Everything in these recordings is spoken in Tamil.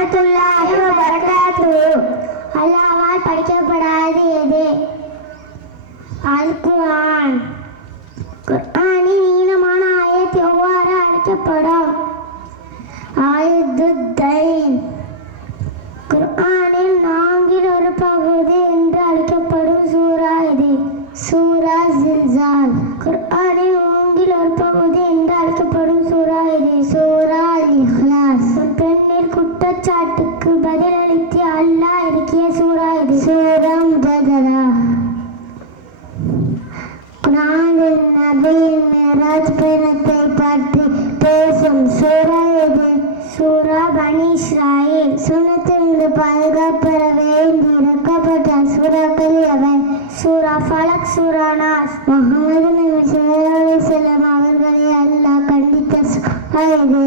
வரஹ்மத்துல்லாஹி வ பரகாத்துஹு. அல்லாஹ்வால் படிக்கப்படாதது எது? அல் குர்ஆன். குர்ஆனின் நீளமான ஆயத் எவ்வாறு அழைக்கப்படும்? ஆயத்துத்தைன். குர்ஆனில் நான்கில் ஒரு பகுதி என்று அழைக்கப்படும் சூரா எது? சூரா ஜில்சால். குர்ஆனில் மூன்றில் ஒரு பகுதி என்று அழைக்கப்படும் சூரா எது? சூரா அல் இஹ்லாஸ். பெண்ணின் குற்றச்சாட்டுக்கு பதிலளித்து அல்லாஹ் இறக்கிய சூரா எது? சூரா முஜாதலா. குர்ஆனில் நபியின் மிராஜ் பயணத்தை பற்றி பேசும் சூரா எது? சூரா பனி இஸ்ராயில். சுன்னத்திலிருந்து பாதுகாப்பு பெற வேண்டி இறக்கப்பட்ட சூறாக்கள் எவை? சூரா ஃபலக், சூரா நாஸ். முஹம்மது நபி ஸல்லல்லாஹு அலைஹி வஸல்லம் அவர்களை அல்லாஹ் கண்டித்த சூரா எது?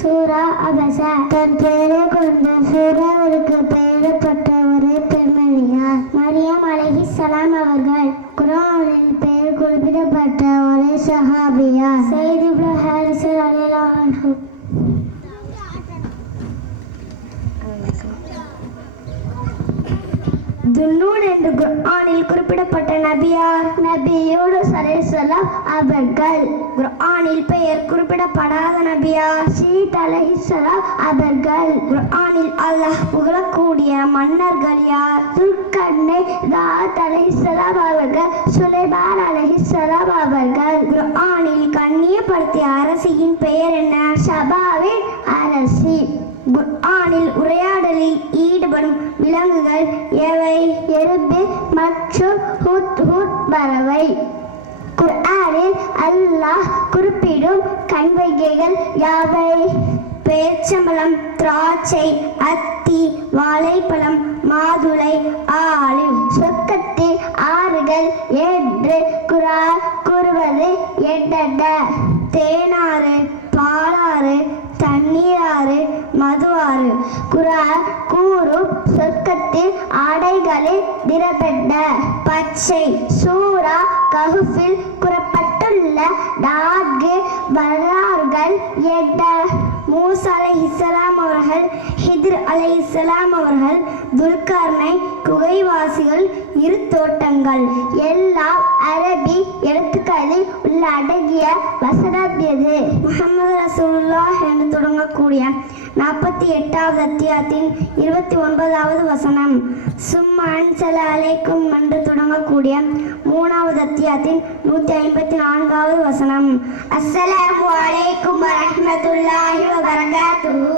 சூரா அபஸா. தன் பெயரை கொண்டு சூறாவிற்கு பெயரிடப்பட்ட ஒரே பெண்மணி யார்? மரியம் அலைஹிஸ்ஸலாம் அவர்கள். குர்ஆனில் பெயர் குறிப்பிடப்பட்ட ஒரே சஹாபி யார்? ஸைத் இப்னு ஹாரிஸா ரலியல்லாஹு அன்ஹு. துன்னூன் என்று குர்ஆனில் குறிப்பிடப்பட்ட நபியார்? நபி யூனுஸ் அலைஹிஸ்ஸலாம் அவர்கள். குர்ஆனில் பெயர் குறிப்பிடப்படாத நபியார்? ஷீத் அலைஹிஸ்ஸலாம் அவர்கள். குர்ஆனில் அல்லாஹ் புகழக்கூடிய மன்னர்கள் யார்? துல்கர்னைன், தாவூத் அலைஹிஸ்ஸலாம் அவர்கள், சுலைமான் அலைஹிஸ்ஸலாம் அவர்கள். குர்ஆனில் கண்ணியப்படுத்திய அரசியின் பெயர் என்ன? சபாவின் அரசி. குர்ஆனில் உரையாடலில் ஈடுபடும் விலங்குகள் எவை? எறும்பு மற்றும் ஹுத்ஹுத் பறவை. குர்ஆனில் அல்லாஹ் குறிப்பிடும் கன்வகைகள் யாவை? பேரிச்சம்பழம், திராட்சை, அத்தி, வாழைப்பழம், மாதுளை, ஆலிவ். சொர்க்கத்தில் ஆறுகள் என்று குர்ஆன் கூறுவது என்னென்ன? தேனாறு, பாலாறு, தண்ணீராறு, மதுவாறு. குர்ஆன் கூறும் சொர்க்கத்தில் ஆடைகளில் நிறமென்ன? பச்சை. சூரா கஹ்ஃபில் கூறப்பட்டுள்ள 4 வரலாறுகள் என்ன? மூசா அலைஹிஸ்ஸலாம் அவர்கள், ஹித்ர் அலைஹிஸ்ஸலாம் அவர்கள், துல்கர்னைன், குகைவாசிகள், 2 தோட்டங்கள். எல்லாம் அரபி எழுத்துக்களில் உள்ள அடங்கிய வசனம் எது? முஹம்மது ரசூலுல்லாஹ் என்று தொடங்கக்கூடிய 48வது அத்தியாயத்தின் 29வது வசனம். சும்மா அன்ஸல அலைக்கும் என்று தொடங்கக்கூடிய 3வது அத்தியாயத்தின் 154வது வசனம். அஸ்ஸலாமு அலைக்கும் வரஹ்மத்துல்லாஹி வ பரகாத்துஹு.